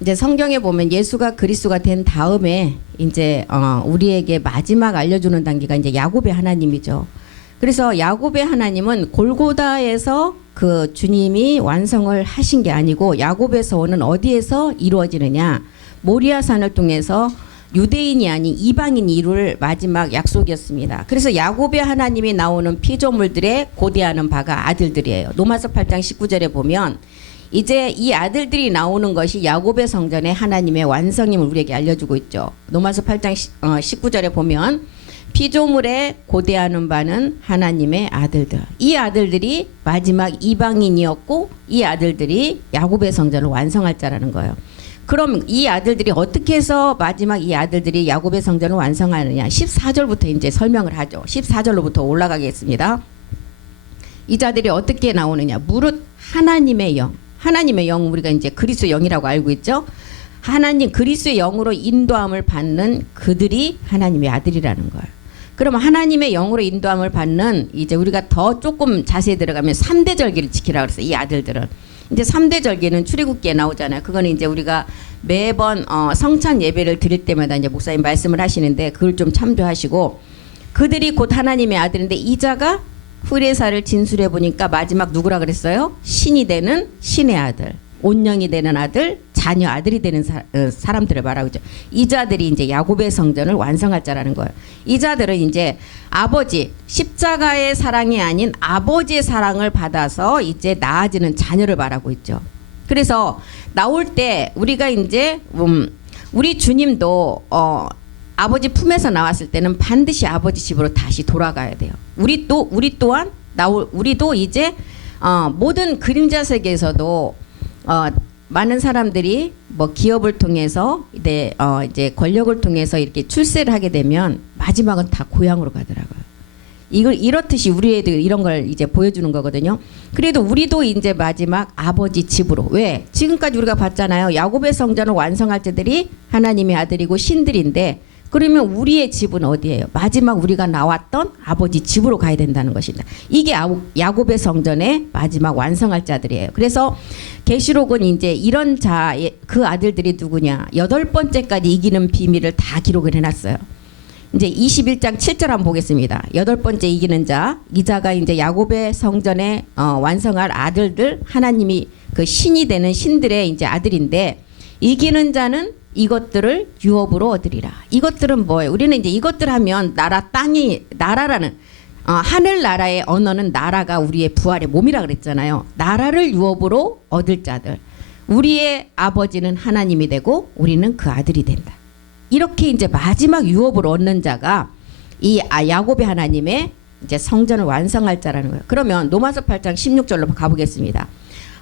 이제 성경에 보면 예수가 그리스도가 된 다음에 이제 우리에게 마지막 알려주는 단계가 이제 야곱의 하나님이죠. 그래서 야곱의 하나님은 골고다에서 그 주님이 완성을 하신 게 아니고 야곱에서 오는 어디에서 이루어지느냐, 모리아산을 통해서 유대인이 아닌 이방인 이룰 마지막 약속이었습니다. 그래서 야곱의 하나님이 나오는 피조물들의 고대하는 바가 아들들이에요. 로마서 8장 19절에 보면 이제 이 아들들이 나오는 것이 야곱의 성전의 하나님의 완성임을 우리에게 알려주고 있죠. 로마서 8장 19절에 보면 피조물에 고대하는 바는 하나님의 아들들. 이 아들들이 마지막 이방인이었고 이 아들들이 야곱의 성전을 완성할 자라는 거예요. 그럼 이 아들들이 어떻게 해서 마지막 이 아들들이 야곱의 성전을 완성하느냐. 14절부터 이제 설명을 하죠. 14절로부터 올라가겠습니다. 이 자들이 어떻게 나오느냐. 무릇 하나님의 영. 하나님의 영, 우리가 이제 그리스도의 영이라고 알고 있죠. 하나님 그리스도의 영으로 인도함을 받는 그들이 하나님의 아들이라는 거예요. 그러면 하나님의 영으로 인도함을 받는, 이제 우리가 더 조금 자세히 들어가면 3대 절기를 지키라고 그랬어요. 이 아들들은. 이제 3대 절기는 출애굽기에 나오잖아요. 그거는 이제 우리가 매번 성찬 예배를 드릴 때마다 이제 목사님 말씀을 하시는데 그걸 좀 참조하시고, 그들이 곧 하나님의 아들인데 이자가 후레사를 진술해 보니까 마지막 누구라 그랬어요? 신이 되는 신의 아들, 온영이 되는 아들, 자녀 아들이 되는 사람들을 말하고 있죠. 이 자들이 이제 야곱의 성전을 완성할 자라는 거예요. 이 자들은 이제 아버지, 십자가의 사랑이 아닌 아버지의 사랑을 받아서 이제 나아지는 자녀를 말하고 있죠. 그래서 나올 때 우리가 이제 우리 주님도 아버지 품에서 나왔을 때는 반드시 아버지 집으로 다시 돌아가야 돼요. 우리도 이제 모든 그림자 세계에서도 많은 사람들이 뭐 기업을 통해서 이제 권력을 통해서 이렇게 출세를 하게 되면 마지막은 다 고향으로 가더라고요. 이걸 이렇듯이 우리에도 이런 걸 이제 보여주는 거거든요. 그래도 우리도 이제 마지막 아버지 집으로. 왜? 지금까지 우리가 봤잖아요. 야곱의 성전을 완성할 자들이 하나님의 아들이고 신들인데, 그러면 우리의 집은 어디예요? 마지막 우리가 나왔던 아버지 집으로 가야 된다는 것입니다. 이게 야곱의 성전의 마지막 완성할 자들이에요. 그래서 계시록은 이제 이런 그 아들들이 누구냐? 8번째까지 이기는 비밀을 다 기록을 해놨어요. 이제 21장 7절 한번 보겠습니다. 8번째 이기는 자, 이 자가 이제 야곱의 성전에 완성할 아들들, 하나님이 그 신이 되는 신들의 이제 아들인데, 이기는 자는 이것들을 유업으로 얻으리라. 이것들은 뭐예요? 우리는 이제 이것들 하면 나라라는 하늘나라의 언어는 나라가 우리의 부활의 몸이라 그랬잖아요. 나라를 유업으로 얻을 자들. 우리의 아버지는 하나님이 되고 우리는 그 아들이 된다. 이렇게 이제 마지막 유업을 얻는 자가 이 야곱의 하나님의 이제 성전을 완성할 자라는 거예요. 그러면 로마서 8장 16절로 가보겠습니다.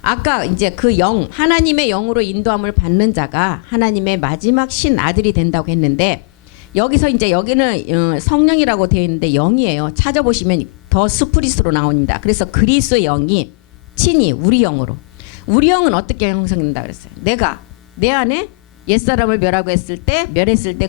아까 이제 그 영, 하나님의 영으로 인도함을 받는 자가 하나님의 마지막 신 아들이 된다고 했는데, 여기서 이제 여기는 성령이라고 되어 있는데 영이에요. 찾아보시면 더 스프리스로 나옵니다. 그래서 그리스도의 영이 친히 우리 영으로. 우리 영은 어떻게 형성된다 그랬어요? 내가 내 안에 옛사람을 멸했을 때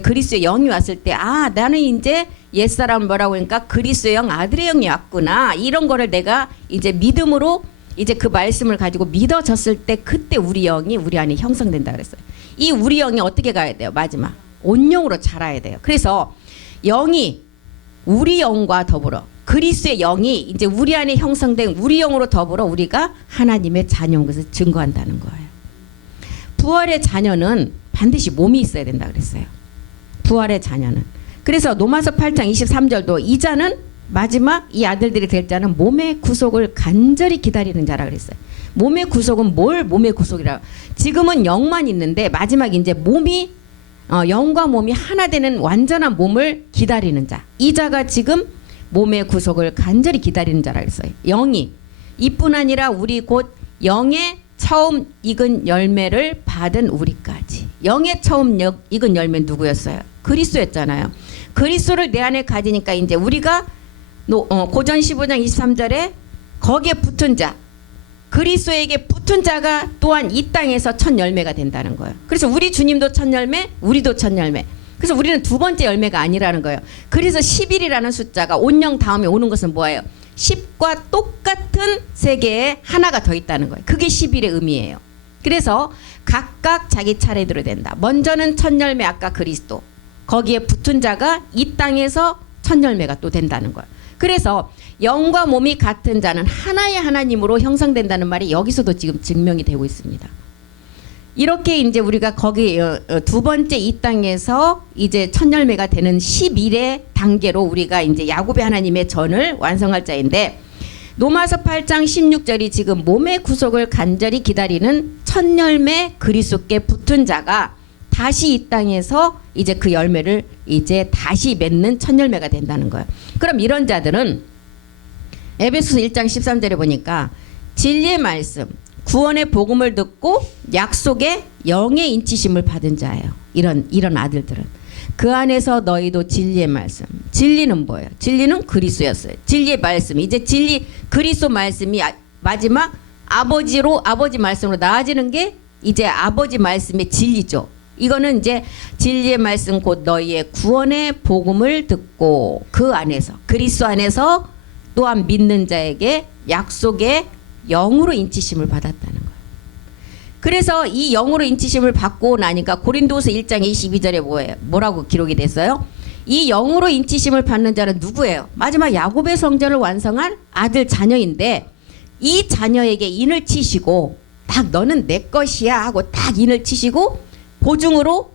그리스도의 영이 왔을 때, 나는 이제 옛사람을 뭐라고 하니까 그리스도의 영, 아들의 영이 왔구나. 이런 거를 내가 이제 믿음으로 이제 그 말씀을 가지고 믿어졌을 때, 그때 우리 영이 우리 안에 형성된다 그랬어요. 이 우리 영이 어떻게 가야 돼요? 마지막 온영으로 자라야 돼요. 그래서 영이 우리 영과 더불어 그리스도의 영이 이제 우리 안에 형성된 우리 영으로 더불어 우리가 하나님의 자녀인 것을 증거한다는 거예요. 부활의 자녀는 반드시 몸이 있어야 된다 그랬어요. 부활의 자녀는. 그래서 로마서 8장 23절도 이 자는 마지막 이 아들들이 될 자는 몸의 구속을 간절히 기다리는 자라 그랬어요. 몸의 구속은 뭘 몸의 구속이라? 지금은 영만 있는데 마지막 이제 몸이 영과 몸이 하나 되는 완전한 몸을 기다리는 자. 이 자가 지금 몸의 구속을 간절히 기다리는 자라 그랬어요. 영이 이뿐 아니라 우리 곧 영의 처음 익은 열매를 받은 우리까지. 영의 처음 익은 열매 누구였어요? 그리스도였잖아요. 그리스도를 내 안에 가지니까 이제 우리가 고전 15장 23절에 거기에 붙은 자, 그리스도에게 붙은 자가 또한 이 땅에서 첫 열매가 된다는 거예요. 그래서 우리 주님도 첫 열매, 우리도 첫 열매. 그래서 우리는 두 번째 열매가 아니라는 거예요. 그래서 10일이라는 숫자가 온영 다음에 오는 것은 뭐예요? 10과 똑같은 세계에 하나가 더 있다는 거예요. 그게 10일의 의미예요. 그래서 각각 자기 차례대로 된다. 먼저는 첫 열매 아까 그리스도. 거기에 붙은 자가 이 땅에서 첫 열매가 또 된다는 거예요. 그래서 영과 몸이 같은 자는 하나의 하나님으로 형성된다는 말이 여기서도 지금 증명이 되고 있습니다. 이렇게 이제 우리가 거기 두 번째 이 땅에서 이제 첫 열매가 되는 11의 단계로 우리가 이제 야곱의 하나님의 전을 완성할 자인데, 로마서 8장 16절이 지금 몸의 구속을 간절히 기다리는 첫 열매 그리스도께 붙은 자가 다시 이 땅에서 이제 그 열매를 이제 다시 맺는 첫 열매가 된다는 거예요. 그럼 이런 자들은 에베소서 1장 13절에 보니까 진리의 말씀, 구원의 복음을 듣고 약속의 영의 인치심을 받은 자예요. 이런 아들들은. 그 안에서 너희도 진리의 말씀. 진리는 뭐예요? 진리는 그리스도였어요. 진리의 말씀. 이제 진리 그리스도 말씀이 마지막 아버지 말씀으로 나아지는 게 이제 아버지 말씀의 진리죠. 이거는 이제 진리의 말씀 곧 너희의 구원의 복음을 듣고 그 안에서 그리스도 안에서 또한 믿는 자에게 약속의 영으로 인치심을 받았다는 거예요. 그래서 이 영으로 인치심을 받고 나니까 고린도서 1장 22절에 뭐라고 기록이 됐어요? 이 영으로 인치심을 받는 자는 누구예요? 마지막 야곱의 성전을 완성한 아들 자녀인데, 이 자녀에게 인을 치시고 딱 너는 내 것이야 하고 딱 인을 치시고 보증으로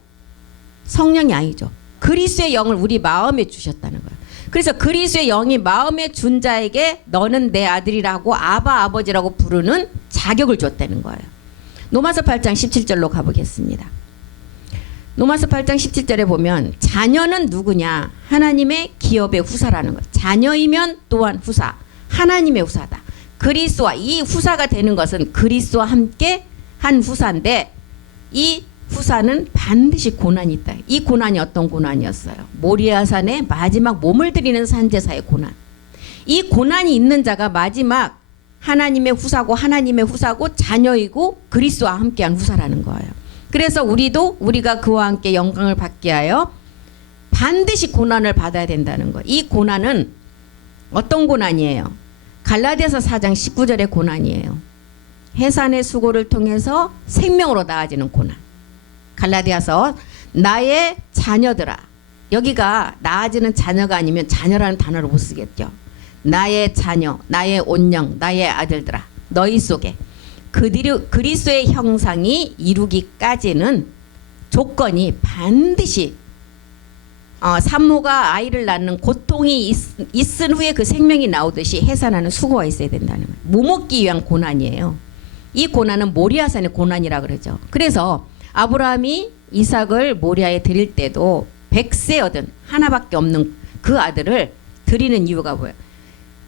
성령이 아니죠. 그리스도의 영을 우리 마음에 주셨다는 거예요. 그래서 그리스도의 영이 마음에 준 자에게 너는 내 아들이라고 아버지라고 부르는 자격을 줬다는 거예요. 로마서 8장 17절로 가보겠습니다. 로마서 8장 17절에 보면 자녀는 누구냐? 하나님의 기업의 후사라는 거예요. 자녀이면 또한 후사, 하나님의 후사다. 그리스도와 이 후사가 되는 것은 그리스도와 함께 한 후사인데, 이 후사는 반드시 고난이 있다. 이 고난이 어떤 고난이었어요? 모리아산에 마지막 몸을 드리는 산제사의 고난. 이 고난이 있는 자가 마지막 하나님의 후사고 자녀이고 그리스도와 함께한 후사라는 거예요. 그래서 우리가 그와 함께 영광을 받게 하여 반드시 고난을 받아야 된다는 거예요. 이 고난은 어떤 고난이에요? 갈라디아서 4장 19절의 고난이에요. 해산의 수고를 통해서 생명으로 나아지는 고난. 갈라디아서 나의 자녀들아. 여기가 나아지는 자녀가 아니면 자녀라는 단어를 못 쓰겠죠. 나의 자녀, 나의 온영, 나의 아들들아, 너희 속에 그리스도의 형상이 이루기까지는 조건이 반드시 산모가 아이를 낳는 고통이 있은 후에 그 생명이 나오듯이 해산하는 수고가 있어야 된다는 거예요. 모먹기 위한 고난이에요. 이 고난은 모리아산의 고난이라 그러죠. 그래서 아브라함이 이삭을 모리아에 드릴 때도 100세 얻은 하나밖에 없는 그 아들을 드리는 이유가 뭐예요?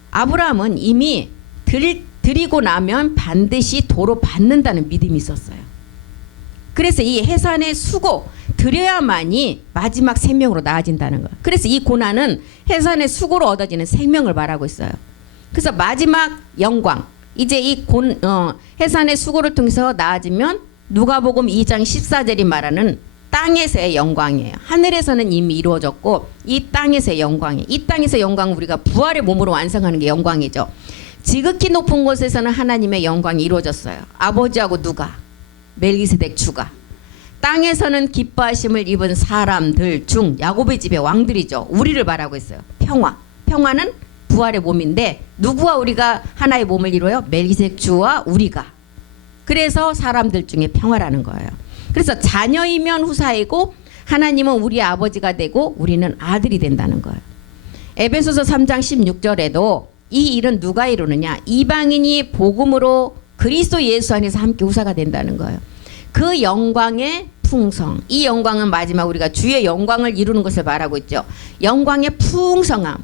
아브라함은 이미 드리고 나면 반드시 도로 받는다는 믿음이 있었어요. 그래서 이 해산의 수고 드려야만이 마지막 생명으로 나아진다는 거예요. 그래서 이 고난은 해산의 수고로 얻어지는 생명을 말하고 있어요. 그래서 마지막 영광, 이제 이 해산의 수고를 통해서 나아지면 누가복음 2장 14절이 말하는 땅에서의 영광이에요. 하늘에서는 이미 이루어졌고 이 땅에서의 영광이에요. 이 땅에서의 영광은 우리가 부활의 몸으로 완성하는 게 영광이죠. 지극히 높은 곳에서는 하나님의 영광이 이루어졌어요. 아버지하고 누가? 멜기세덱 주가. 땅에서는 기뻐하심을 입은 사람들 중 야곱의 집의 왕들이죠. 우리를 말하고 있어요. 평화. 평화는 부활의 몸인데 누구와 우리가 하나의 몸을 이루어요? 멜기세덱 주와 우리가. 그래서 사람들 중에 평화라는 거예요. 그래서 자녀이면 후사이고 하나님은 우리의 아버지가 되고 우리는 아들이 된다는 거예요. 에베소서 3장 16절에도 이 일은 누가 이루느냐? 이방인이 복음으로 그리스도 예수 안에서 함께 후사가 된다는 거예요. 그 영광의 풍성. 이 영광은 마지막 우리가 주의 영광을 이루는 것을 말하고 있죠. 영광의 풍성함.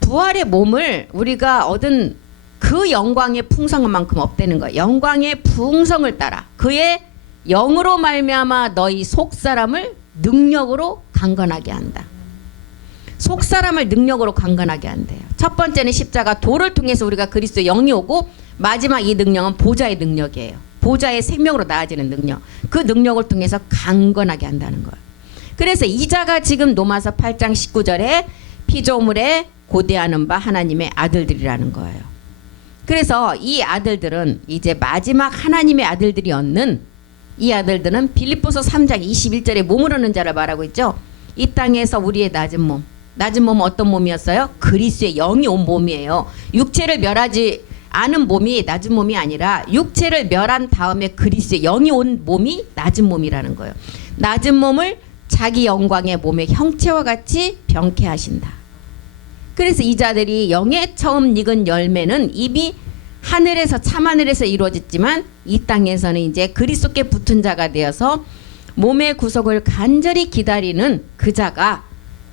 부활의 몸을 우리가 얻은 그 영광의 풍성함만큼 없다는 거예요. 영광의 풍성을 따라 그의 영으로 말미암아 너희 속사람을 능력으로 강건하게 한다. 속사람을 능력으로 강건하게 한대요. 첫 번째는 십자가 도를 통해서 우리가 그리스도의 영이 오고, 마지막 이 능력은 보좌의 능력이에요. 보좌의 생명으로 나아지는 능력. 그 능력을 통해서 강건하게 한다는 거예요. 그래서 이자가 지금 로마서 8장 19절에 피조물에 고대하는 바 하나님의 아들들이라는 거예요. 그래서 이 아들들은 이제 마지막 하나님의 아들들이었는 이 아들들은 빌립보서 3장 21절에 몸을 얻는 자를 말하고 있죠. 이 땅에서 우리의 낮은 몸은 어떤 몸이었어요? 그리스도의 영이 온 몸이에요. 육체를 멸하지 않은 몸이 낮은 몸이 아니라 육체를 멸한 다음에 그리스도의 영이 온 몸이 낮은 몸이라는 거예요. 낮은 몸을 자기 영광의 몸의 형체와 같이 병케 하신다. 그래서 이 자들이 영의 처음 익은 열매는 이미 하늘에서 참하늘에서 이루어졌지만 이 땅에서는 이제 그리스도께 붙은 자가 되어서 몸의 구속을 간절히 기다리는 그 자가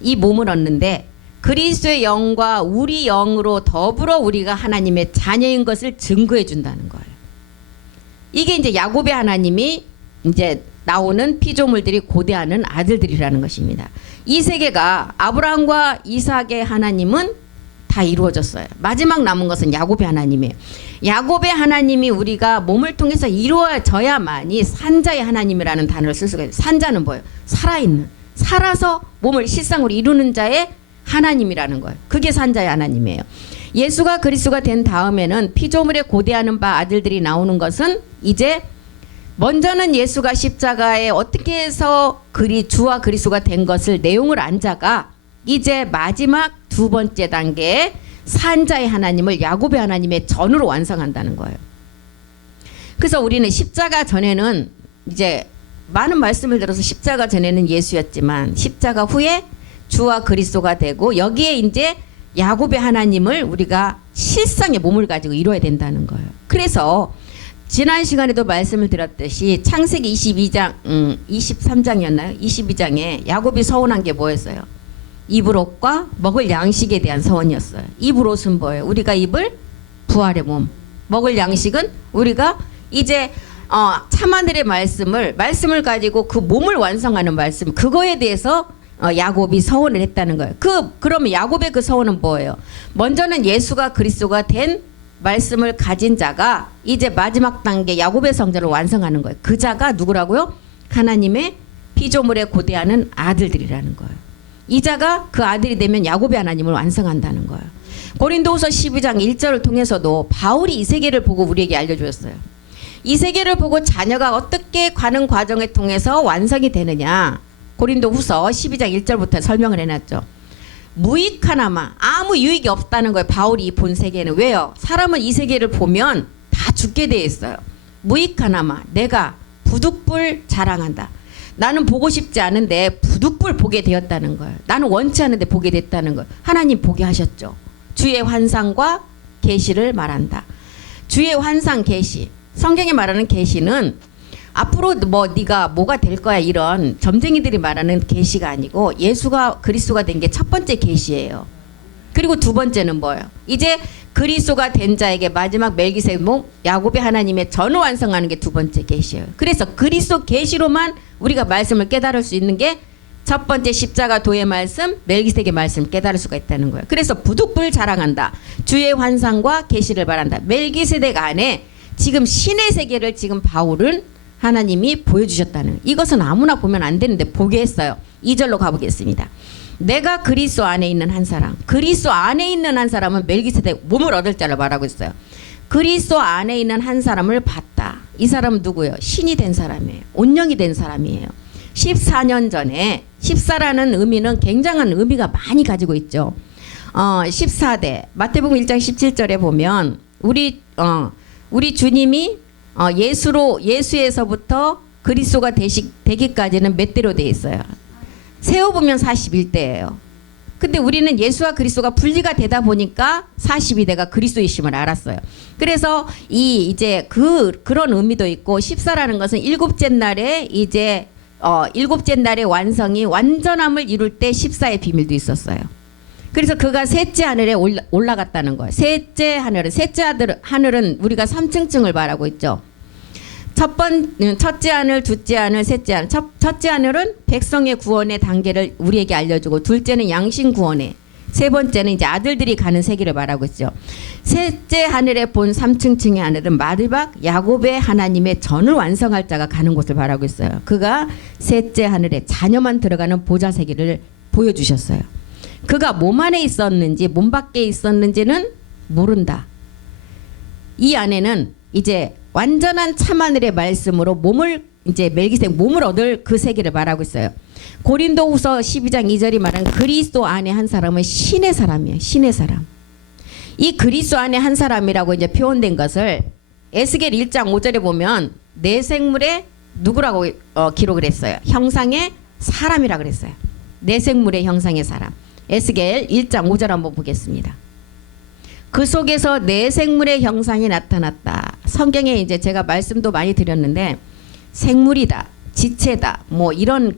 이 몸을 얻는데 그리스도의 영과 우리 영으로 더불어 우리가 하나님의 자녀인 것을 증거해 준다는 거예요. 이게 이제 야곱의 하나님이 이제 나오는 피조물들이 고대하는 아들들이라는 것입니다. 이 세계가 아브라함과 이삭의 하나님은 다 이루어졌어요. 마지막 남은 것은 야곱의 하나님이에요. 야곱의 하나님이 우리가 몸을 통해서 이루어져야만이 산자의 하나님이라는 단어를 쓸 수가 있어요. 산자는 뭐예요? 살아있는, 살아서 몸을 실상으로 이루는 자의 하나님이라는 거예요. 그게 산자의 하나님이에요. 예수가 그리스도가 된 다음에는 피조물에 고대하는 바 아들들이 나오는 것은 이제 먼저는 예수가 십자가에 어떻게 해서 주와 그리스도가 된 것을 내용을 안 자가 이제 마지막 두 번째 단계에 산자의 하나님을 야곱의 하나님의 전으로 완성한다는 거예요. 그래서 우리는 십자가 전에는 이제 많은 말씀을 들어서 십자가 전에는 예수였지만 십자가 후에 주와 그리스도가 되고 여기에 이제 야곱의 하나님을 우리가 실상의 몸을 가지고 이루어야 된다는 거예요. 그래서 지난 시간에도 말씀을 드렸듯이 창세기 23장이었나요? 22장에 야곱이 서원한 게 뭐였어요? 입을 옷과 먹을 양식에 대한 서원이었어요. 입을 옷은 뭐예요? 우리가 입을 부활의 몸. 먹을 양식은 우리가 이제 참하늘의 말씀을 가지고 그 몸을 완성하는 말씀, 그거에 대해서 야곱이 서원을 했다는 거예요. 그러면 야곱의 그 서원은 뭐예요? 먼저는 예수가 그리스도가 된 말씀을 가진 자가 이제 마지막 단계 야곱의 성전을 완성하는 거예요. 그 자가 누구라고요? 하나님의 피조물에 고대하는 아들들이라는 거예요. 이 자가 그 아들이 되면 야곱의 하나님을 완성한다는 거예요. 고린도후서 12장 1절을 통해서도 바울이 이 세계를 보고 우리에게 알려주었어요. 이 세계를 보고 자녀가 어떻게 가는 과정을 통해서 완성이 되느냐. 고린도후서 12장 1절부터 설명을 해놨죠. 무익하나마 아무 유익이 없다는 거예요. 바울이 본 세계는. 왜요? 사람은 이 세계를 보면 다 죽게 돼 있어요. 무익하나마 내가 부득불 자랑한다. 나는 보고 싶지 않은데 부득불 보게 되었다는 거예요. 나는 원치 않은데 보게 됐다는 거예요. 하나님 보게 하셨죠. 주의 환상과 계시를 말한다. 주의 환상 계시. 성경에 말하는 계시는 앞으로 네가 뭐가 될 거야 이런 점쟁이들이 말하는 계시가 아니고 예수가 그리스도가 된 게 첫 번째 계시예요. 그리고 두 번째는 뭐예요? 이제 그리스도가 된 자에게 마지막 멜기세덱 야곱의 하나님의 전을 완성하는 게 두 번째 계시예요. 그래서 그리스도 계시로만 우리가 말씀을 깨달을 수 있는 게 첫 번째 십자가 도의 말씀, 멜기세덱의 말씀을 깨달을 수가 있다는 거예요. 그래서 부득불 자랑한다. 주의 환상과 계시를 말한다. 멜기세덱 안에 지금 신의 세계를 지금 바울은 하나님이 보여주셨다는, 이것은 아무나 보면 안 되는데 보게 했어요. 2절로 가보겠습니다. 내가 그리스도 안에 있는 한 사람, 그리스도 안에 있는 한 사람은 멜기세덱 몸을 얻을 자를 말하고 있어요. 그리스도 안에 있는 한 사람을 봤다. 이 사람은 누구예요? 신이 된 사람이에요. 온영이 된 사람이에요. 14년 전에 14라는 의미는 굉장한 의미가 많이 가지고 있죠. 14대 마태복음 1장 17절에 보면 우리 주님이 예수에서부터 그리스도가 되기까지는 몇 대로 돼 있어요? 세어보면 41대예요. 근데 우리는 예수와 그리스도가 분리가 되다 보니까 42대가 그리스도이심을 알았어요. 그래서 이제 그런 의미도 있고 14라는 것은 일곱째 날에 이제 일곱째 날의 완성이 완전함을 이룰 때 14의 비밀도 있었어요. 그래서 그가 셋째 하늘에 올라갔다는 거예요. 셋째 하늘은 우리가 3층층을 말하고 있죠. 첫째 하늘, 둘째 하늘, 셋째 하늘. 첫째 하늘은 백성의 구원의 단계를 우리에게 알려주고, 둘째는 양심 구원의, 세 번째는 이제 아들들이 가는 세계를 말하고 있죠. 셋째 하늘에 본 3층층의 하늘은 마지막 야곱의 하나님의 전을 완성할 자가 가는 곳을 말하고 있어요. 그가 셋째 하늘에 자녀만 들어가는 보좌 세계를 보여주셨어요. 그가 몸 안에 있었는지 몸 밖에 있었는지는 모른다. 이 안에는 이제 완전한 참하늘의 말씀으로 몸을 이제 멜기세덱 몸을 얻을 그 세계를 말하고 있어요. 고린도후서 12장 2절이 말하는 그리스도 안에 한 사람은 신의 사람이에요. 신의 사람. 이 그리스도 안에 한 사람이라고 이제 표현된 것을 에스겔 1장 5절에 보면 내 생물의 누구라고 기록을 했어요. 형상의 사람이라 그랬어요. 내 생물의 형상의 사람. 에스겔 1장 5절 한번 보겠습니다. 그 속에서 내 생물의 형상이 나타났다. 성경에 이제 제가 말씀도 많이 드렸는데 생물이다, 지체다, 뭐 이런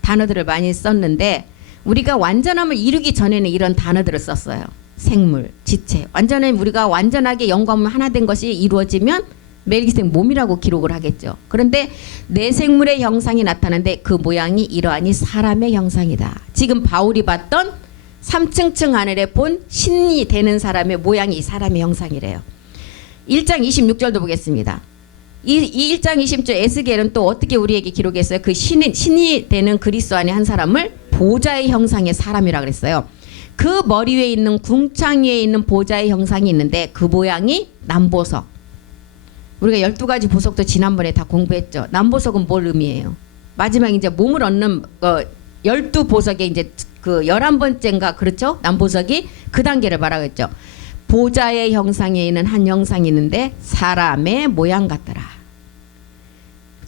단어들을 많이 썼는데 우리가 완전함을 이루기 전에는 이런 단어들을 썼어요. 생물, 지체. 완전히 우리가 완전하게 영광 하나 된 것이 이루어지면 멜기세덱 몸이라고 기록을 하겠죠. 그런데 내 생물의 형상이 나타나는데 그 모양이 이러하니 사람의 형상이다. 지금 바울이 봤던 3층층 하늘에 본 신이 되는 사람의 모양이 이 사람의 형상이래요. 1장 26절도 보겠습니다. 이 1장 20절 에스겔은 또 어떻게 우리에게 기록했어요? 그 신이 되는 그리스도 안에 한 사람을 보좌의 형상의 사람이라 그랬어요. 그 머리 위에 있는 궁창 위에 있는 보좌의 형상이 있는데 그 모양이 남보석. 우리가 12가지 보석도 지난번에 다 공부했죠. 남보석은 뭘 의미해요? 마지막 이제 몸을 얻는 12보석에 이제 그 11번째인가 그렇죠? 남보석이 그 단계를 말하겠죠. 보좌의 형상에 있는 한 형상이 있는데 사람의 모양 같더라.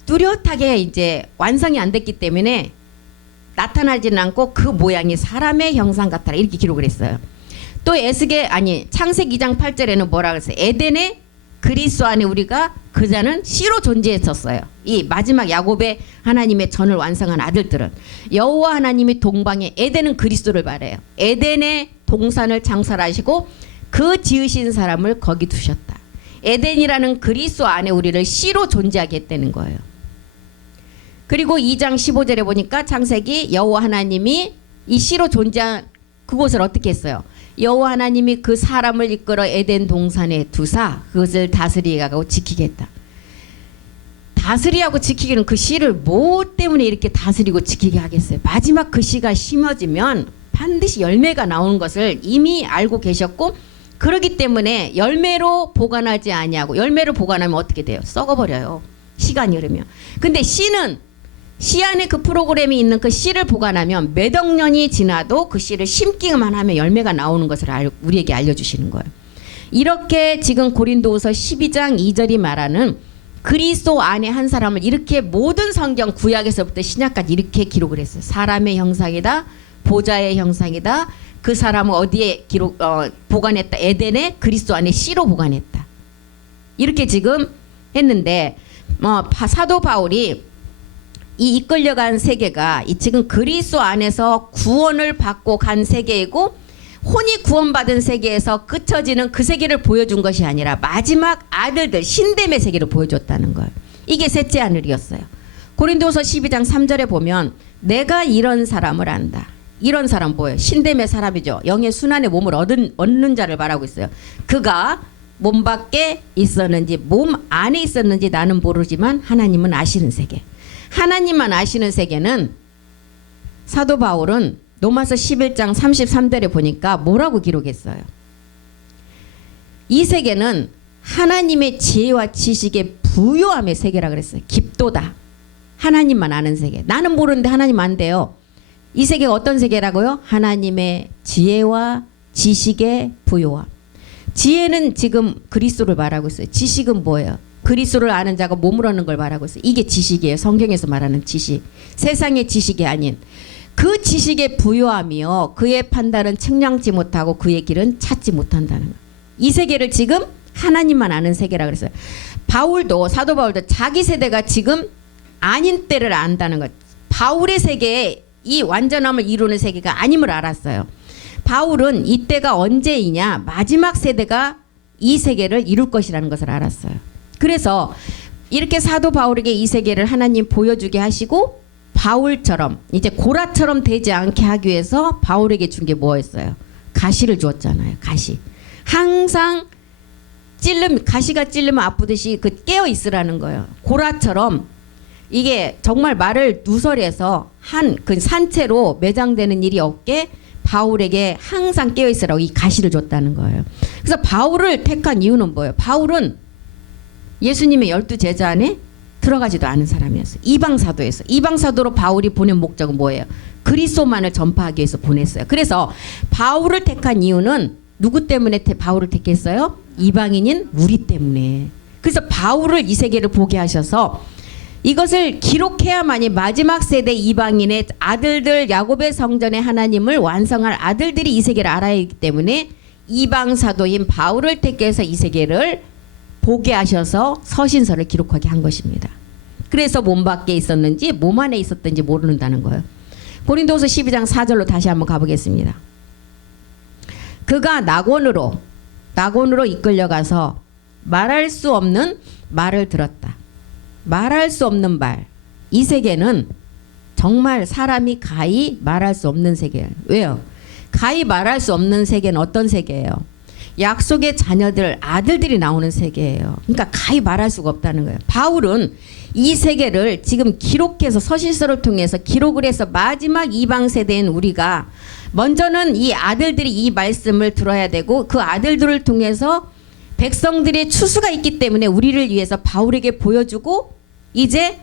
뚜렷하게 이제 완성이 안 됐기 때문에 나타나지는 않고 그 모양이 사람의 형상 같더라. 이렇게 기록을 했어요. 또 창세기 2장 8절에는 뭐라 그랬어요? 에덴의 그리스도 안에 우리가 그자는 씨로 존재했었어요. 이 마지막 야곱의 하나님의 전을 완성한 아들들은 여호와 하나님이 동방에 에덴은 그리스도를 말해요. 에덴의 동산을 창설하시고 그 지으신 사람을 거기 두셨다. 에덴이라는 그리스도 안에 우리를 씨로 존재하게 했다는 거예요. 그리고 2장 15절에 보니까 창세기 여호와 하나님이 이 씨로 존재한 그곳을 어떻게 했어요? 여호와 하나님이 그 사람을 이끌어 에덴 동산에 두사 그것을 다스리고 지키겠다. 다스리하고 지키기는 그 씨를 뭐 때문에 이렇게 다스리고 지키게 하겠어요? 마지막 그 씨가 심어지면 반드시 열매가 나오는 것을 이미 알고 계셨고 그렇기 때문에 열매로 보관하지 아니하고 열매를 보관하면 어떻게 돼요? 썩어버려요. 시간이 흐르면. 근데 씨는 씨 안에 그 프로그램이 있는 그 씨를 보관하면 몇 억 년이 지나도 그 씨를 심기만 하면 열매가 나오는 것을 우리에게 알려주시는 거예요. 이렇게 지금 고린도후서 12장 2절이 말하는 그리스도 안에 한 사람을 이렇게 모든 성경 구약에서부터 신약까지 이렇게 기록을 했어요. 사람의 형상이다. 보좌의 형상이다. 그 사람을 어디에 보관했다. 에덴의 그리스도 안에 씨로 보관했다. 이렇게 지금 했는데 사도 바울이 이 이끌려간 세계가 지금 그리스도 안에서 구원을 받고 간 세계이고 혼이 구원받은 세계에서 끝쳐지는 그 세계를 보여준 것이 아니라 마지막 아들들 신됨의 세계를 보여줬다는 거예요. 이게 셋째 하늘이었어요. 고린도서 12장 3절에 보면 내가 이런 사람을 안다. 이런 사람 뭐예요? 신됨의 사람이죠. 영의 순환의 몸을 얻는 자를 말하고 있어요. 그가 몸 밖에 있었는지 몸 안에 있었는지 나는 모르지만 하나님은 아시는 세계. 하나님만 아시는 세계는 사도 바울은 로마서 11장 33절에 보니까 뭐라고 기록했어요? 이 세계는 하나님의 지혜와 지식의 부요함의 세계라 그랬어요. 깊도다. 하나님만 아는 세계. 나는 모르는데 하나님 안돼요. 이 세계가 어떤 세계라고요? 하나님의 지혜와 지식의 부요함. 지혜는 지금 그리스도를 말하고 있어요. 지식은 뭐예요? 그리스도를 아는 자가 몸을 얻는 걸 말하고 있어요. 이게 지식이에요. 성경에서 말하는 지식. 세상의 지식이 아닌 그 지식의 부요함이요. 그의 판단은 측량지 못하고 그의 길은 찾지 못한다는 거예요. 이 세계를 지금 하나님만 아는 세계라 그랬어요. 사도 바울도 자기 세대가 지금 아닌 때를 안다는 것. 바울의 세계에 이 완전함을 이루는 세계가 아님을 알았어요. 바울은 이때가 언제이냐? 마지막 세대가 이 세계를 이룰 것이라는 것을 알았어요. 그래서 이렇게 사도 바울에게 이 세계를 하나님 보여주게 하시고 바울처럼 이제 고라처럼 되지 않게 하기 위해서 바울에게 준 게 뭐였어요? 가시를 주었잖아요. 가시. 항상 가시가 찔르면 아프듯이 깨어 있으라는 거예요. 고라처럼 이게 정말 말을 누설해서 그 산채로 매장되는 일이 없게 바울에게 항상 깨어 있으라고 이 가시를 줬다는 거예요. 그래서 바울을 택한 이유는 뭐예요? 바울은 예수님의 12제자 안에 들어가지도 않은 사람이었어요. 이방 사도였어요. 이방 사도로 바울이 보낸 목적은 뭐예요? 그리스도만을 전파하기 위해서 보냈어요. 그래서 바울을 택한 이유는 누구 때문에 바울을 택했어요? 이방인인 우리 때문에. 그래서 바울을 이 세계를 보게 하셔서 이것을 기록해야만이 마지막 세대 이방인의 아들들, 야곱의 성전의 하나님을 완성할 아들들이 이 세계를 알아야 하기 때문에 이방 사도인 바울을 택해서 이 세계를 보게 하셔서 서신서를 기록하게 한 것입니다. 그래서 몸 밖에 있었는지 몸 안에 있었던지 모른다는 거예요. 고린도후서 12장 4절로 다시 한번 가보겠습니다. 그가 낙원으로 이끌려가서 말할 수 없는 말을 들었다. 말할 수 없는 말. 이 세계는 정말 사람이 가히 말할 수 없는 세계예요. 왜요? 가히 말할 수 없는 세계는 어떤 세계예요? 약속의 자녀들, 아들들이 나오는 세계예요. 그러니까 가히 말할 수가 없다는 거예요. 바울은 이 세계를 지금 기록해서 서신서를 통해서 기록을 해서 마지막 이방 세대인 우리가 먼저는 이 아들들이 이 말씀을 들어야 되고 그 아들들을 통해서 백성들의 추수가 있기 때문에 우리를 위해서 바울에게 보여주고 이제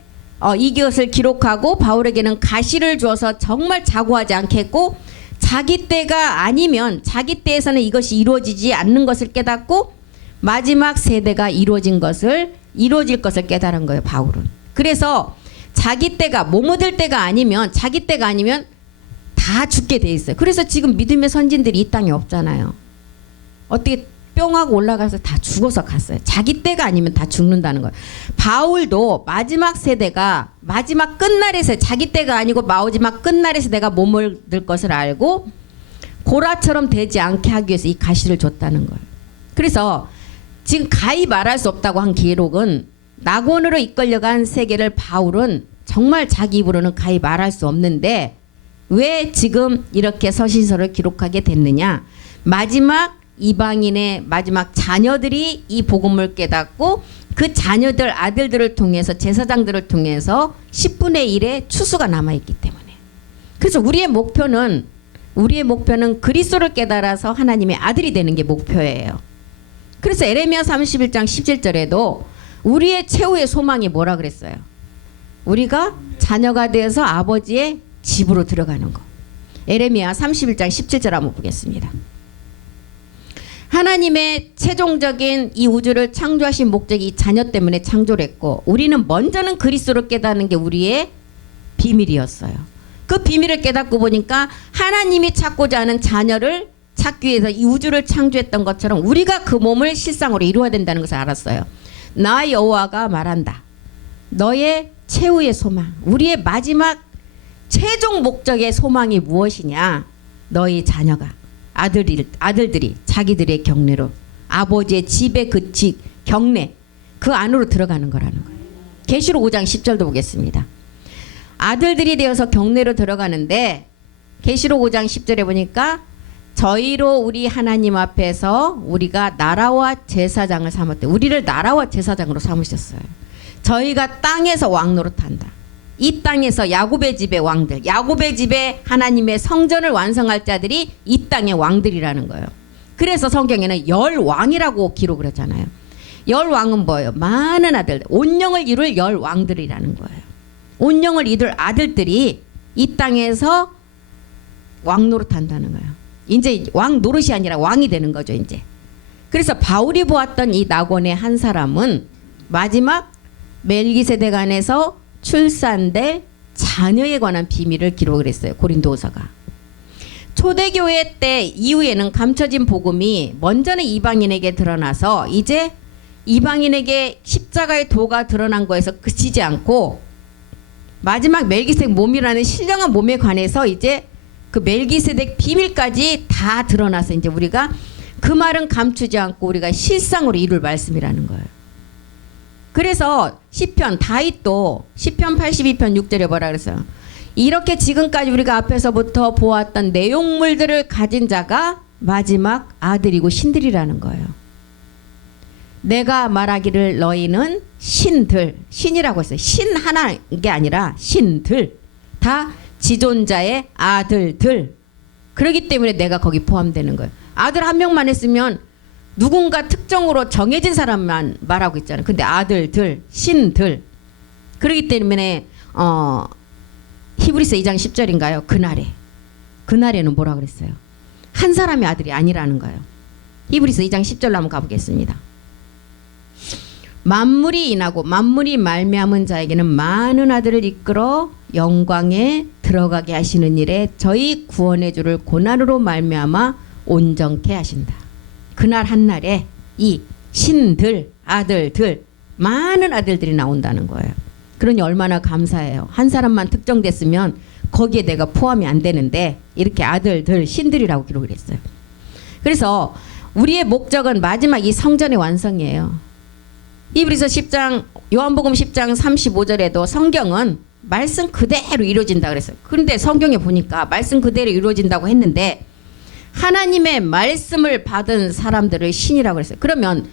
이것을 기록하고 바울에게는 가시를 줘서 정말 자고하지 않겠고 자기 때가 아니면 자기 때에서는 이것이 이루어지지 않는 것을 깨닫고 마지막 세대가 이루어질 것을 깨달은 거예요. 바울은. 그래서 자기 때가 못 얻을 때가 아니면 자기 때가 아니면 다 죽게 돼 있어요. 그래서 지금 믿음의 선진들이 이 땅에 없잖아요. 어떻게 뿅 하고 올라가서 다 죽어서 갔어요. 자기 때가 아니면 다 죽는다는 거예요. 바울도 마지막 세대가 마지막 끝날에서 자기 때가 아니고 마지막 끝날에서 내가 몸을 들 것을 알고 고라처럼 되지 않게 하기 위해서 이 가시를 줬다는 거예요. 그래서 지금 가히 말할 수 없다고 한 기록은 낙원으로 이끌려간 세계를 바울은 정말 자기 입으로는 가히 말할 수 없는데 왜 지금 이렇게 서신서를 기록하게 됐느냐? 마지막 이방인의 마지막 자녀들이 이 복음을 깨닫고 그 자녀들 아들들을 통해서 제사장들을 통해서 10분의 1의 추수가 남아있기 때문에. 그래서 우리의 목표는 그리스도를 깨달아서 하나님의 아들이 되는 게 목표예요. 그래서 에레미야 31장 17절에도 우리의 최후의 소망이 뭐라 그랬어요? 우리가 자녀가 되어서 아버지의 집으로 들어가는 거. 에레미야 31장 17절 한번 보겠습니다. 하나님의 최종적인 이 우주를 창조하신 목적이 이 자녀 때문에 창조를 했고 우리는 먼저는 그리스도를 깨닫는 게 우리의 비밀이었어요. 그 비밀을 깨닫고 보니까 하나님이 찾고자 하는 자녀를 찾기 위해서 이 우주를 창조했던 것처럼 우리가 그 몸을 실상으로 이루어야 된다는 것을 알았어요. 나 여호와가 말한다. 너의 최후의 소망, 우리의 마지막 최종 목적의 소망이 무엇이냐? 너희 자녀가 아들들이 자기들의 경내로 아버지의 집의 그 집 경내 그 안으로 들어가는 거라는 거예요. 계시록 5장 10절도 보겠습니다. 아들들이 되어서 경내로 들어가는데 계시록 5장 10절에 보니까 저희로 우리 하나님 앞에서 우리가 나라와 제사장을 삼았대. 우리를 나라와 제사장으로 삼으셨어요. 저희가 땅에서 왕 노릇한다. 이 땅에서 야곱의 집의 왕들, 야곱의 집에 하나님의 성전을 완성할 자들이 이 땅의 왕들이라는 거예요. 그래서 성경에는 10왕이라고 기록을 했잖아요. 10왕은 뭐예요? 많은 아들, 온영을 이룰 10왕들이라는 거예요. 온영을 이룰 아들들이 이 땅에서 왕 노릇한다는 거예요. 이제 왕 노릇이 아니라 왕이 되는 거죠, 이제. 그래서 바울이 보았던 이 낙원의 한 사람은 마지막 멜기세덱 안에서 출산될 자녀에 관한 비밀을 기록을 했어요. 고린도후서가. 초대교회 때 이후에는 감춰진 복음이 먼저는 이방인에게 드러나서 이제 이방인에게 십자가의 도가 드러난 거에서 그치지 않고 마지막 멜기세덱 몸이라는 신령한 몸에 관해서 이제 그 멜기세덱 비밀까지 다 드러나서 이제 우리가 그 말은 감추지 않고 우리가 실상으로 이룰 말씀이라는 거예요. 그래서 시편 다윗도 시편 82편 6절에 뭐라 그랬어요? 이렇게 지금까지 우리가 앞에서부터 보았던 내용물들을 가진 자가 마지막 아들이고 신들이라는 거예요. 내가 말하기를 너희는 신들, 신이라고 했어요. 신 하나인 게 아니라 신들, 다 지존자의 아들들. 그렇기 때문에 내가 거기 포함되는 거예요. 아들 한 명만 했으면 누군가 특정으로 정해진 사람만 말하고 있잖아요. 근데 아들들, 신들. 그렇기 때문에 히브리서 2장 10절인가요? 그날에는 뭐라 그랬어요? 한 사람의 아들이 아니라는 거예요. 히브리서 2장 10절로 한번 가보겠습니다. 만물이 인하고 만물이 말미암은 자에게는 많은 아들을 이끌어 영광에 들어가게 하시는 일에 저희 구원의 주를 고난으로 말미암아 온전케 하신다. 그날 한날에 이 신들, 아들들, 많은 아들들이 나온다는 거예요. 그러니 얼마나 감사해요. 한 사람만 특정됐으면 거기에 내가 포함이 안 되는데 이렇게 아들들, 신들이라고 기록을 했어요. 그래서 우리의 목적은 마지막 이 성전의 완성이에요. 히브리서 10장, 요한복음 10장 35절에도 성경은 말씀 그대로 이루어진다 그랬어요. 그런데 성경에 보니까 말씀 그대로 이루어진다고 했는데 하나님의 말씀을 받은 사람들을 신이라고 그랬어요. 그러면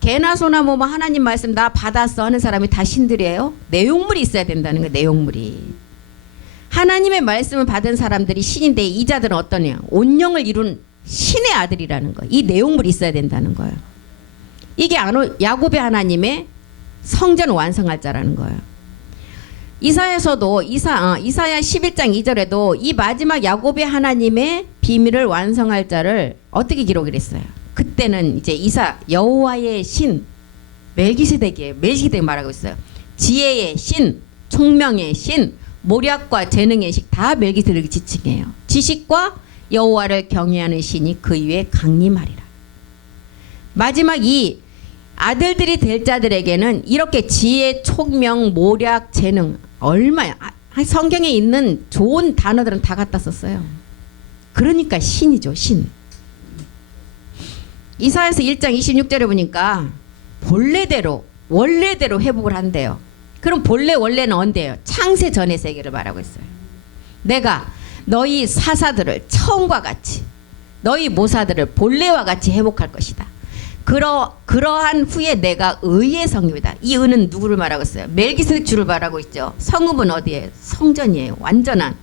개나 소나 뭐 하나님 말씀 나 받았어 하는 사람이 다 신들이에요? 내용물이 있어야 된다는 거예요. 내용물이. 하나님의 말씀을 받은 사람들이 신인데 이 자들은 어떠냐? 온영을 이룬 신의 아들이라는 거예요. 이 내용물이 있어야 된다는 거예요. 이게 야곱의 하나님의 성전 완성할 자라는 거예요. 이사야서도 이사야 11장 2절에도 이 마지막 야곱의 하나님의 비밀을 완성할 자를 어떻게 기록을 했어요? 그때는 이제 여호와의 신 멜기세덱이에요. 멜기세덱 말하고 있어요. 지혜의 신, 총명의 신, 모략과 재능의 신 다 멜기세덱이 지칭해요. 지식과 여호와를 경외하는 신이 그 위에 강림하리라. 마지막 이 아들들이 될 자들에게는 이렇게 지혜, 총명, 모략, 재능 얼마야. 성경에 있는 좋은 단어들은 다 갖다 썼어요. 그러니까 신이죠. 신. 이사야서 1장 26절에 보니까 원래대로 회복을 한대요. 그럼 원래는 언제예요? 창세 전의 세계를 말하고 있어요. 내가 너희 사사들을 처음과 같이 너희 모사들을 본래와 같이 회복할 것이다. 그러한 후에 내가 의의 성읍이다. 이 의는 누구를 말하고 있어요? 멜기세덱 주를 말하고 있죠. 성읍은 어디에? 성전이에요. 완전한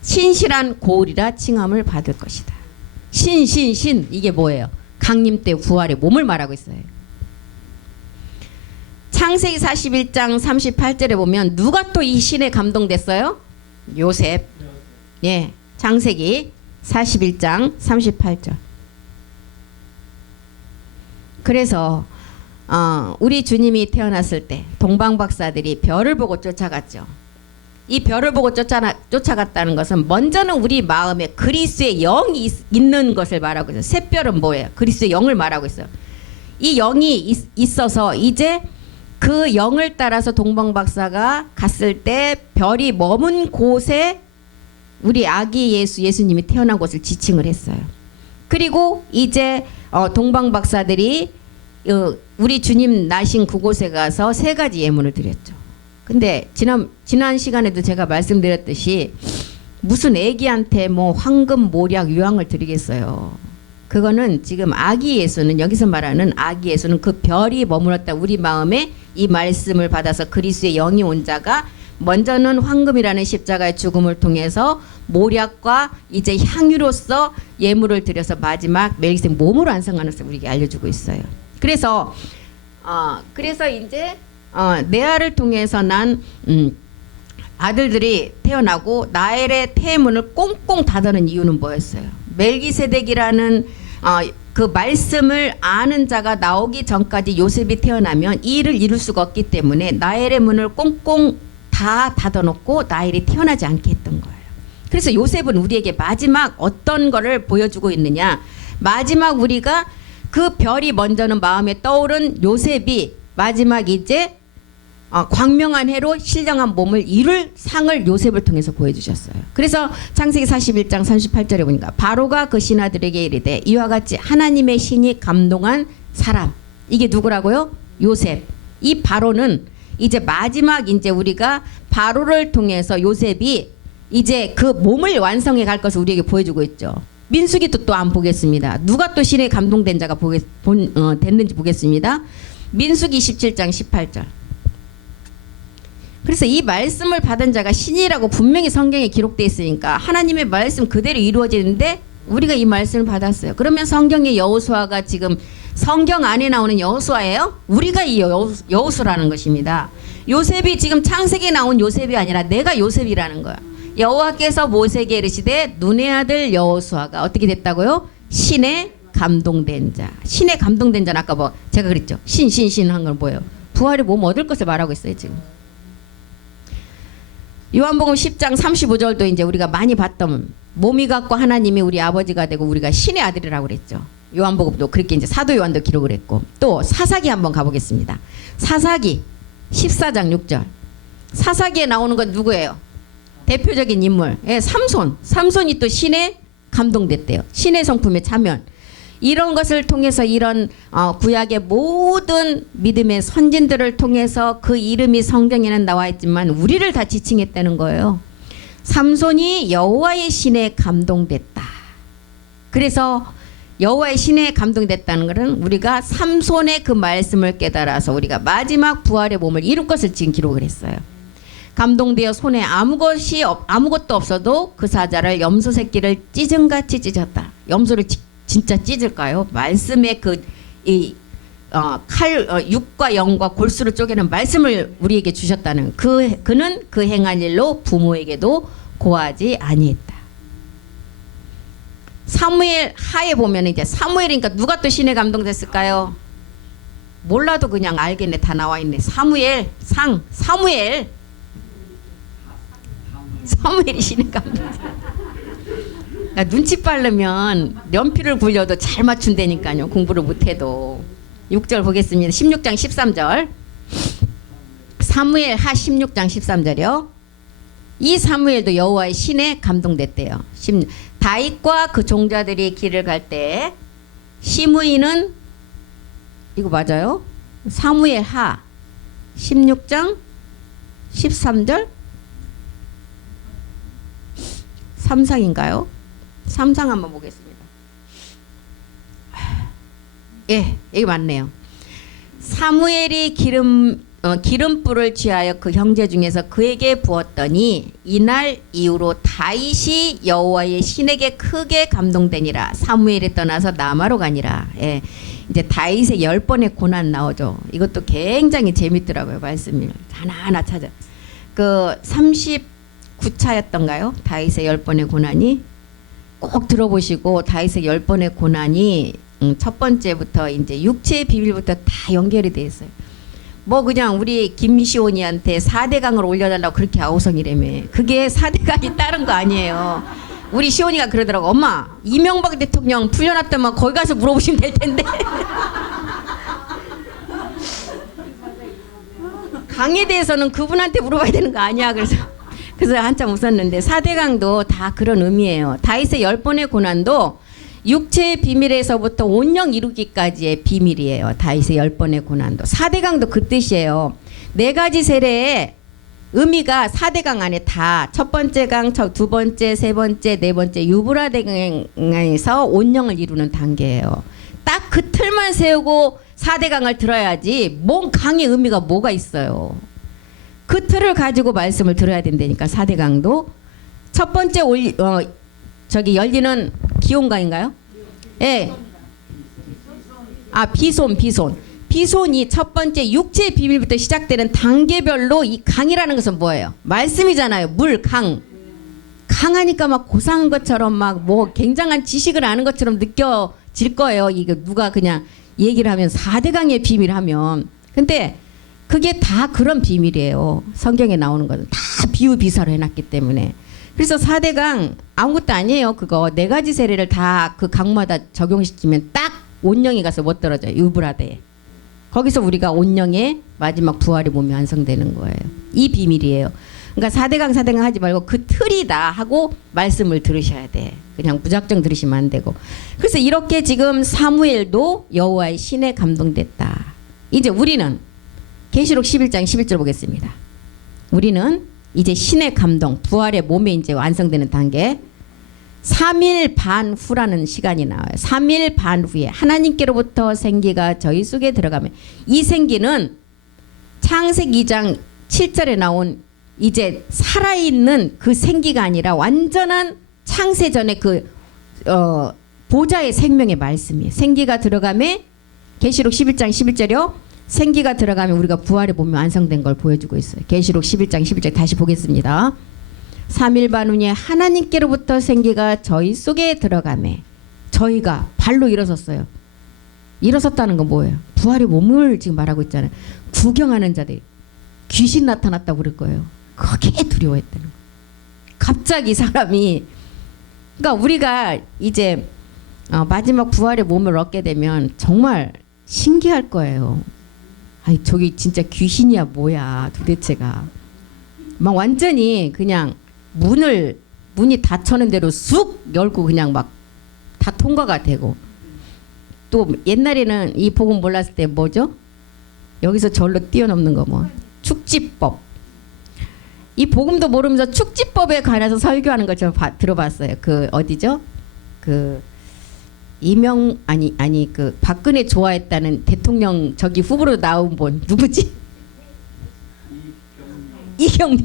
신실한 고을이라 칭함을 받을 것이다. 신 이게 뭐예요? 강림 때 부활의 몸을 말하고 있어요. 창세기 41장 38절에 보면 누가 또 이 신에 감동됐어요? 요셉. 예, 창세기 41장 38절. 그래서 우리 주님이 태어났을 때 동방박사들이 별을 보고 쫓아갔죠. 이 별을 보고 쫓아갔다는 것은 먼저는 우리 마음에 그리스도의 영이 있는 것을 말하고 있어요. 샛별은 뭐예요? 그리스도의 영을 말하고 있어요. 이 영이 있어서 이제 그 영을 따라서 동방박사가 갔을 때 별이 머문 곳에 우리 아기 예수님이 태어난 곳을 지칭을 했어요. 그리고 이제 동방박사들이 우리 주님 나신 그곳에 가서 3가지 예물을 드렸죠. 근데 지난 시간에도 제가 말씀드렸듯이 무슨 애기한테 뭐 황금, 모략, 유황을 드리겠어요. 그거는 지금 아기 예수는 여기서 말하는 아기 예수는 그 별이 머물렀다 우리 마음에 이 말씀을 받아서 그리스도의 영이 온 자가 먼저는 황금이라는 십자가의 죽음을 통해서 모략과 이제 향유로서 예물을 드려서 마지막 멜기세덱 몸으로 완성하는 것을 우리에게 알려주고 있어요. 그래서 이제 네아를 통해서 난 아들들이 태어나고 나엘의 태문을 꽁꽁 닫아는 이유는 뭐였어요? 멜기세덱이라는 그 말씀을 아는 자가 나오기 전까지 요셉이 태어나면 이 일을 이룰 수가 없기 때문에 나엘의 문을 꽁꽁 다 닫아놓고 나엘이 태어나지 않게 했던 거예요. 그래서 요셉은 우리에게 마지막 어떤 거를 보여주고 있느냐. 마지막 우리가 그 별이 먼저는 마음에 떠오른 요셉이 마지막 이제 광명한 해로 신령한 몸을 이룰 상을 요셉을 통해서 보여주셨어요. 그래서 창세기 41장 38절에 보니까 바로가 그 신하들에게 이르되 이와 같이 하나님의 신이 감동한 사람. 이게 누구라고요? 요셉. 이 바로는 이제 마지막 이제 우리가 바로를 통해서 요셉이 이제 그 몸을 완성해 갈 것을 우리에게 보여주고 있죠. 민수기도 또 안 보겠습니다. 누가 또 신에 감동된 자가 됐는지 보겠습니다. 민수기 27장 18절. 그래서 이 말씀을 받은 자가 신이라고 분명히 성경에 기록되어 있으니까 하나님의 말씀 그대로 이루어지는데 우리가 이 말씀을 받았어요. 그러면 성경의 여호수아가 지금 성경 안에 나오는 여호수아예요? 우리가 이 여호수라는 것입니다. 요셉이 지금 창세기에 나온 요셉이 아니라 내가 요셉이라는 거야. 여호와께서 모세에게 이르시되 눈의 아들 여호수아가 어떻게 됐다고요? 신에 감동된 자. 신에 감동된 자는 아까 뭐 제가 그랬죠. 신 한 건 뭐예요? 부활의 몸 얻을 것을 말하고 있어요 지금. 요한복음 10장 35절도 이제 우리가 많이 봤던 몸이 갖고 하나님이 우리 아버지가 되고 우리가 신의 아들이라고 그랬죠. 요한복음도 그렇게 이제 사도 요한도 기록을 했고 또 사사기 한번 가보겠습니다. 사사기 14장 6절. 사사기에 나오는 건 누구예요? 대표적인 인물. 예, 삼손. 삼손이 또 신에 감동됐대요. 신의 성품에 참여. 이런 것을 통해서 이런 구약의 모든 믿음의 선진들을 통해서 그 이름이 성경에는 나와 있지만 우리를 다 지칭했다는 거예요. 삼손이 여호와의 신에 감동됐다. 그래서 여호와의 신에 감동됐다는 것은 우리가 삼손의 그 말씀을 깨달아서 우리가 마지막 부활의 몸을 이룰 것을 지금 기록을 했어요. 감동되어 손에 아무것도 없어도 그 사자를 염소 새끼를 찢음같이 찢었다. 염소를 진짜 찢을까요? 말씀의 육과 영과 골수를 쪼개는 말씀을 우리에게 주셨다는 그는 그 행한 일로 부모에게도 고하지 아니했다. 사무엘 하에 보면 이제 사무엘이니까 누가 또 신에 감동됐을까요? 몰라도 그냥 알겠네. 다 나와 있네. 사무엘이 신에 감동됐어. 그러니까 눈치 빠르면 연필을 굴려도 잘 맞춘다니까요. 공부를 못해도. 6절 보겠습니다. 16장 13절. 사무엘 하 16장 13절이요. 이 사무엘도 여호와의 신에 감동됐대요. 다윗과 그 종자들이 길을 갈 때 시므이는 이거 맞아요? 사무엘 하 16장 13절 3상인가요? 3상 한번 보겠습니다. 예, 이게 맞네요. 사무엘이 기름불을 취하여 그 형제 중에서 그에게 부었더니 이날 이후로 다윗이 여호와의 신에게 크게 감동되니라. 사무엘이 떠나서 라마로 가니라. 예, 이제 다윗의 10번의 고난 나오죠. 이것도 굉장히 재밌더라고요. 말씀을 하나하나 찾아. 그 39차였던가요? 다윗의 10번의 고난이 꼭 들어보시고 다윗의 10번의 고난이 첫 번째부터 이제 육체의 비밀부터 다 연결이 돼 있어요. 뭐 그냥 우리 김시온이한테 4대강을 올려달라고 그렇게 아우성이라며. 그게 4대강이 따른 거 아니에요. 우리 시온이가 그러더라고. 엄마 이명박 대통령 풀려났다면 거기 가서 물어보시면 될 텐데. 강에 대해서는 그분한테 물어봐야 되는 거 아니야. 그래서 한참 웃었는데 4대강도 다 그런 의미예요. 다윗의 10번의 고난도 육체의 비밀에서부터 온영 이루기까지의 비밀이에요. 다윗의 10번의 고난도. 4대강도 그 뜻이에요. 4가지 세례의 의미가 4대강 안에 다 첫 번째 강, 두 번째, 세 번째, 네 번째 유브라데강에서 온영을 이루는 단계예요. 딱 그 틀만 세우고 4대강을 들어야지 뭔 강의 의미가 뭐가 있어요. 그 틀을 가지고 말씀을 들어야 된다니까. 4대강도 첫 번째 열리는 기온강인가요? 예. 아, 비손이 첫 번째 육체의 비밀부터 시작되는 단계별로 이 강이라는 것은 뭐예요? 말씀이잖아요. 물, 강하니까 막 고상한 것처럼 막 뭐 굉장한 지식을 아는 것처럼 느껴질 거예요. 이거 누가 그냥 얘기를 하면 4대강의 비밀 하면. 근데 그게 다 그런 비밀이에요. 성경에 나오는 것은 다 비유 비사로 해놨기 때문에. 그래서 4대강 아무것도 아니에요. 그거 4가지 세례를 다 그 강마다 적용시키면 딱 온영이 가서 못 떨어져요. 유브라데에. 거기서 우리가 온영의 마지막 부활의 몸이 완성되는 거예요. 이 비밀이에요. 그러니까 4대강 하지 말고 그 틀이다 하고 말씀을 들으셔야 돼. 그냥 무작정 들으시면 안 되고. 그래서 이렇게 지금 사무엘도 여호와의 신에 감동됐다. 이제 우리는 계시록 11장 11절 보겠습니다. 우리는 이제 신의 감동, 부활의 몸이 이제 완성되는 단계. 3일 반 후라는 시간이 나와요. 3일 반 후에 하나님께로부터 생기가 저희 속에 들어가면 이 생기는 창세기 2장 7절에 나온 이제 살아있는 그 생기가 아니라 완전한 창세 전에 그 보좌의 생명의 말씀이에요. 생기가 들어가면 계시록 11장 11절이요. 생기가 들어가면 우리가 부활의 몸이 완성된 걸 보여주고 있어요. 계시록 11장 11절 다시 보겠습니다. 3일반 후에 하나님께로부터 생기가 저희 속에 들어가매 저희가 발로 일어섰어요. 일어섰다는 건 뭐예요? 부활의 몸을 지금 말하고 있잖아요. 구경하는 자들이 귀신 나타났다고 그럴 거예요. 크게 두려워했다는 거예요. 갑자기 사람이 그러니까 우리가 이제 마지막 부활의 몸을 얻게 되면 정말 신기할 거예요. 아니 저기 진짜 귀신이야 뭐야 도대체가. 막 완전히 그냥 문이 닫혀는 대로 쑥 열고 그냥 막 다 통과가 되고 또 옛날에는 이 복음 몰랐을 때 뭐죠? 여기서 절로 뛰어넘는 거 뭐 축지법. 이 복음도 모르면서 축지법에 관해서 설교하는 걸 제가 들어봤어요. 그 어디죠? 그 그 박근혜 좋아했다는 대통령 저기 후보로 나온 분 누구지? 이경영.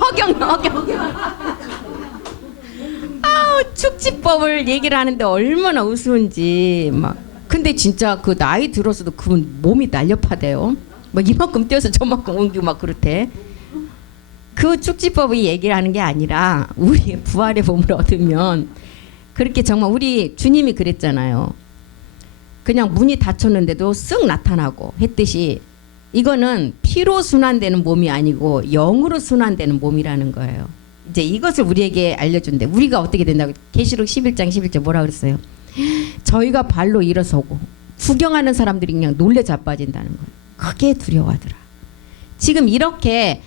허경영. 축지법을 얘기를 하는데 얼마나 우스운지 막. 근데 진짜 그 나이 들어서도 그분 몸이 날렵하대요. 막 이만큼 뛰어서 저만큼 옮기고 막 그렇대. 그 축지법이 얘기를 하는 게 아니라 우리의 부활의 몸을 얻으면 그렇게 정말 우리 주님이 그랬잖아요. 그냥 문이 닫혔는데도 쓱 나타나고 했듯이 이거는 피로 순환되는 몸이 아니고 영으로 순환되는 몸이라는 거예요. 이제 이것을 우리에게 알려준대. 우리가 어떻게 된다고? 계시록 11장 11절 뭐라 그랬어요? 저희가 발로 일어서고 구경하는 사람들이 그냥 놀래 자빠진다는 거예요. 크게 두려워하더라. 지금 이렇게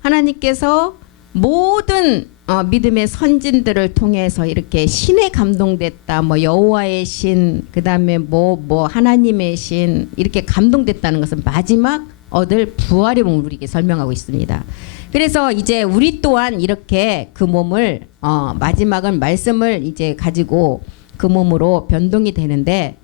하나님께서 모든 믿음의 선진들을 통해서 이렇게 신에 감동됐다. 뭐 여호와의 신, 그다음에 뭐 하나님의 신 이렇게 감동됐다는 것은 마지막 얻을 부활의 몸을 우리에게 설명하고 있습니다. 그래서 이제 우리 또한 이렇게 그 몸을 마지막은 말씀을 이제 가지고 그 몸으로 변동이 되는데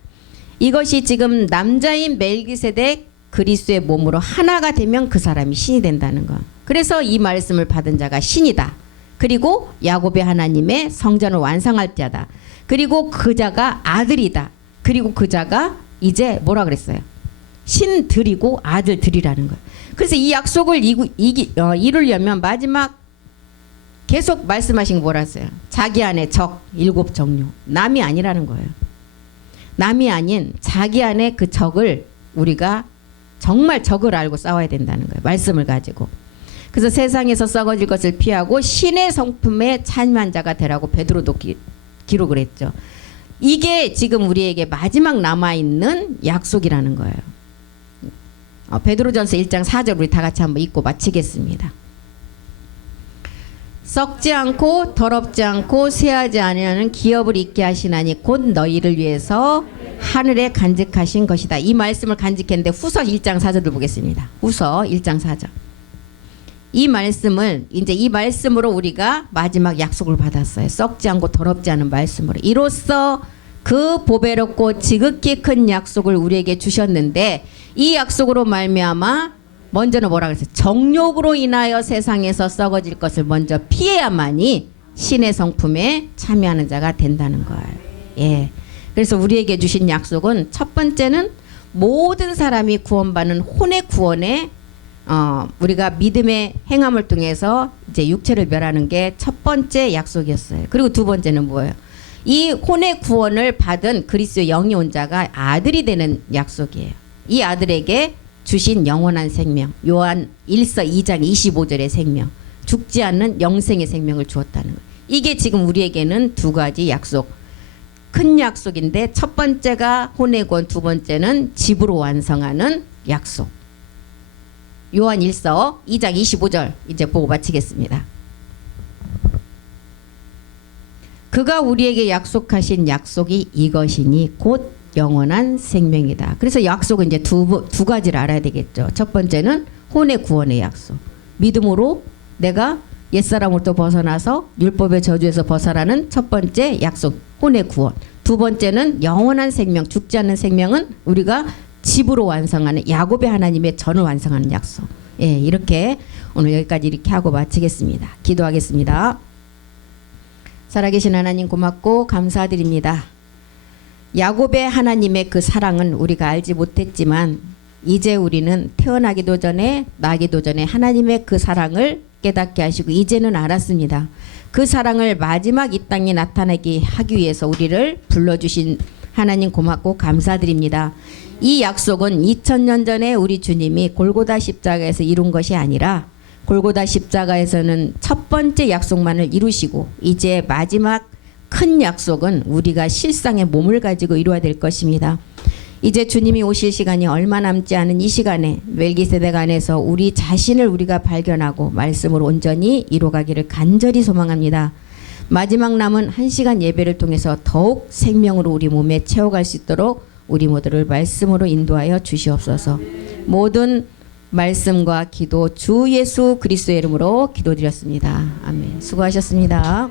이것이 지금 남자인 멜기세덱 그리스도의 몸으로 하나가 되면 그 사람이 신이 된다는 거. 그래서 이 말씀을 받은 자가 신이다. 그리고 야곱의 하나님의 성전을 완성할 자다. 그리고 그 자가 아들이다. 그리고 그 자가 이제 뭐라 그랬어요? 신들이고 아들들이라는 거예요. 그래서 이 약속을 이루려면 마지막 계속 말씀하신 거 뭐라 했어요? 자기 안에 적 7 정료. 남이 아니라는 거예요. 남이 아닌 자기 안에 그 적을 우리가 정말 적을 알고 싸워야 된다는 거예요. 말씀을 가지고. 그래서 세상에서 썩어질 것을 피하고 신의 성품에 참여한 자가 되라고 베드로도 기록을 했죠. 이게 지금 우리에게 마지막 남아있는 약속이라는 거예요. 베드로전서 1장 4절 우리 다 같이 한번 읽고 마치겠습니다. 썩지 않고 더럽지 않고 쇠하지 아니하는 기업을 있게 하시나니 곧 너희를 위해서 하늘에 간직하신 것이다. 이 말씀을 간직했는데 후서 1장 4절을 보겠습니다. 후서 1장 4절. 이 말씀을 이제 이 말씀으로 우리가 마지막 약속을 받았어요. 썩지 않고 더럽지 않은 말씀으로. 이로써 그 보배롭고 지극히 큰 약속을 우리에게 주셨는데 이 약속으로 말미암아 먼저는 뭐라 그랬어요? 정욕으로 인하여 세상에서 썩어질 것을 먼저 피해야만이 신의 성품에 참여하는 자가 된다는 거예요. 예. 그래서 우리에게 주신 약속은 첫 번째는 모든 사람이 구원받는 혼의 구원에 우리가 믿음의 행함을 통해서 이제 육체를 멸하는 게 첫 번째 약속이었어요. 그리고 두 번째는 뭐예요? 이 혼의 구원을 받은 그리스도의 영이 온 자가 아들이 되는 약속이에요. 이 아들에게 주신 영원한 생명, 요한 1서 2장 25절의 생명, 죽지 않는 영생의 생명을 주었다는 거예요. 이게 지금 우리에게는 두 가지 약속, 큰 약속인데 첫 번째가 혼의 구원, 두 번째는 집으로 완성하는 약속. 요한 1서 2장 25절 이제 보고 마치겠습니다. 그가 우리에게 약속하신 약속이 이것이니 곧 영원한 생명이다. 그래서 약속은 이제 두 가지를 알아야 되겠죠. 첫 번째는 혼의 구원의 약속. 믿음으로 내가 옛사람으로부터 벗어나서 율법의 저주에서 벗어나는 첫 번째 약속, 혼의 구원. 두 번째는 영원한 생명, 죽지 않는 생명은 우리가 집으로 완성하는 야곱의 하나님의 전을 완성하는 약속. 예, 이렇게 오늘 여기까지 이렇게 하고 마치겠습니다. 기도하겠습니다. 살아계신 하나님 고맙고 감사드립니다. 야곱의 하나님의 그 사랑은 우리가 알지 못했지만 이제 우리는 태어나기도 전에 나기도 전에 하나님의 그 사랑을 깨닫게 하시고 이제는 알았습니다. 그 사랑을 마지막 이 땅에 나타나게 하기 위해서 우리를 불러주신 하나님 고맙고 감사드립니다. 이 약속은 2000년 전에 우리 주님이 골고다 십자가에서 이룬 것이 아니라 골고다 십자가에서는 첫 번째 약속만을 이루시고 이제 마지막 큰 약속은 우리가 실상의 몸을 가지고 이루어야 될 것입니다. 이제 주님이 오실 시간이 얼마 남지 않은 이 시간에 멜기세덱 안에서 우리 자신을 우리가 발견하고 말씀으로 온전히 이루어가기를 간절히 소망합니다. 마지막 남은 1시간 예배를 통해서 더욱 생명으로 우리 몸에 채워갈 수 있도록 우리 모두를 말씀으로 인도하여 주시옵소서. 모든 말씀과 기도 주 예수 그리스도의 이름으로 기도드렸습니다. 아멘. 수고하셨습니다.